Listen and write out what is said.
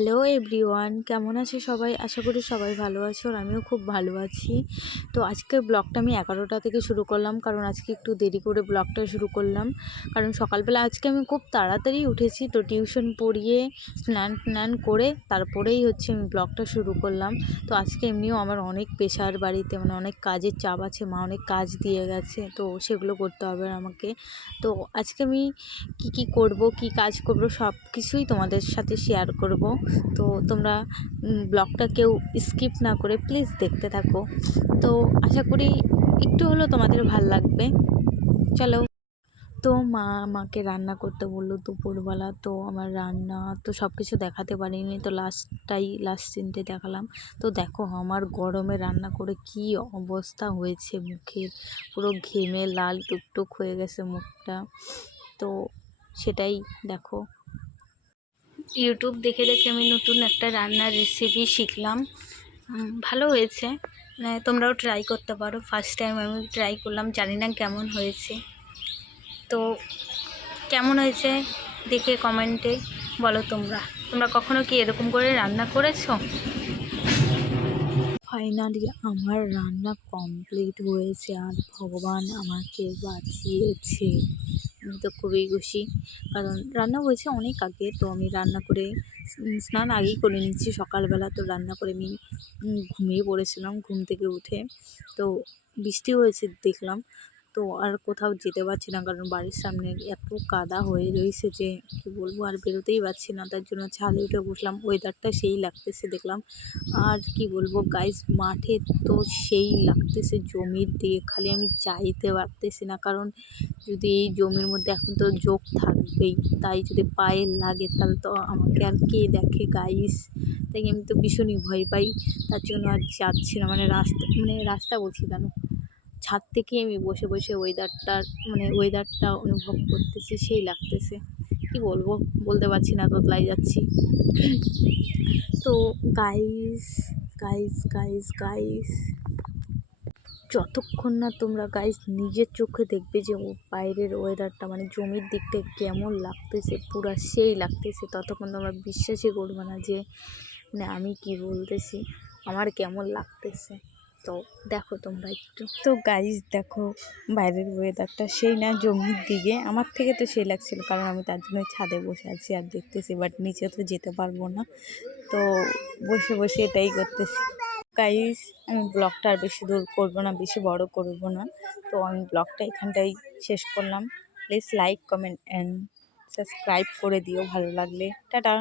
Hello everyone, কেমন আছে সবাই? আশা করি সবাই ভালো আছে আর আমিও খুব ভালো আছি। তো আজকের ব্লগটা আমি এগারোটা থেকে শুরু করলাম, কারণ আজকে একটু দেরি করে ব্লগটা শুরু করলাম। কারণ সকালবেলা আজকে আমি খুব তাড়াতাড়ি উঠেছি, তো টিউশন পড়িয়ে স্নান স্নান করে তারপরেই হচ্ছে আমি ব্লগটা শুরু করলাম। তো আজকে এমনিও আমার অনেক পেশার বাড়িতে মানে অনেক কাজের চাপ আছে, মা অনেক কাজ দিয়ে গেছে, তো সেগুলো করতে হবে আমাকে। তো আজকে আমি কি কি করব, কি কাজ করব সব কিছুই তোমাদের সাথে শেয়ার করব। তো তোমরা ব্লগটা কেউ স্কিপ না করে প্লিজ দেখতে থাকো। তো আশা করি একটু হলেও তোমাদের ভালো লাগবে। চলো। তো মা আমাকে রান্না করতে বলল দুপুরবেলা, তো আমার রান্না তো সব কিছু দেখাতে পারিনি, তো লাস্টটাই লাস্ট সিনটে দেখালাম। তো দেখো আমার গরমে রান্না করে কি অবস্থা হয়েছে মুখের পুরো ঘেমে লাল টুকটুক হয়ে গেছে মুখটা। তো সেটাই দেখো। ইউটিউব দেখে দেখে আমি নতুন একটা রান্নার রেসিপি শিখলাম। ভালো হয়েছে। মানে তোমরাও ট্রাই করতে পারো। ফার্স্ট টাইম আমি ট্রাই করলাম, জানি না কেমন হয়েছে। তো কেমন হয়েছে দেখে কমেন্টে বলো তোমরা। তোমরা কখনো কি এরকম করে রান্না করেছ? ফাইনালি আমার রান্না কমপ্লিট হয়েছে আর ভগবান আমাকে বাঁচিয়েছে। আমি তো খুবই খুশি। কারণ রান্না হয়েছে অনেক আগে, তো আমি রান্না করে স্নান আগেই করে নিচ্ছি সকালবেলা। তো রান্না করে আমি ঘুমিয়ে পড়েছিলাম, ঘুম থেকে উঠে। তো বৃষ্টি হয়েছে দেখলাম। তো আর কোথাও যেতে পারছি না, কারণ বাড়ির সামনে এত কাদা হয়ে রয়েছে যে কী বলব, আর বেরোতেই পারছি না। তার জন্য ছাদে উঠে বসলাম ওয়েদারটা সেই লাগতেছে দেখলাম। আর কি বলব গাইস মাঠে তো সেই লাগতেছে জমির দিকে, খালি আমি যাইতে পারতেছি না। কারণ যদি এই জমির মধ্যে এখন তো যোগ থাকবেই, তাই যদি পায়ে লাগে তাহলে তো আমাকে আর কে দেখে গাইস তাই আমি তো ভীষণই ভয় পাই। তার জন্য আর যাচ্ছি না মানে রাস্তা মানে রাস্তা বলছি কেন? ছাদ থেকে আমি বসে বসে ওয়েদারটার মানে ওয়েদারটা অনুভব করতেছি, সেই লাগতেছে। কি বলব? বলতে পারছি না তোতলাই যাচ্ছি। তো গাইস গাইস গাইস গাইস যতক্ষণ না তোমরা গাইস নিজের চোখে দেখবে যে বাইরের ওয়েদারটা মানে জমির দিকটা কেমন লাগতেছে, পুরা সেই লাগতেছে, ততক্ষণ তোমরা বিশ্বাসই করবে না যে মানে আমি কি বলতেছি, আমার কেমন লাগতেছে। তো দেখো তোমরা একটু। তো গাইজ দেখো বাইরের ওয়েদারটা সেই না জমির দিকে। আমার থেকে তো সেই লাগছিল, কারণ আমি তার জন্য ছাদে বসে আছি আর দেখতেছি বাট নিচে তো যেতে পারব না। তো বসে বসে এটাই করতেছি। গাইজ আমি ব্লগটা আর বেশি দূর করব না, বেশি বড় করব না। তো আমি ব্লগটা এখানটাই শেষ করলাম। Please like comment and subscribe করে দিও, ভালো লাগলে। টাটা!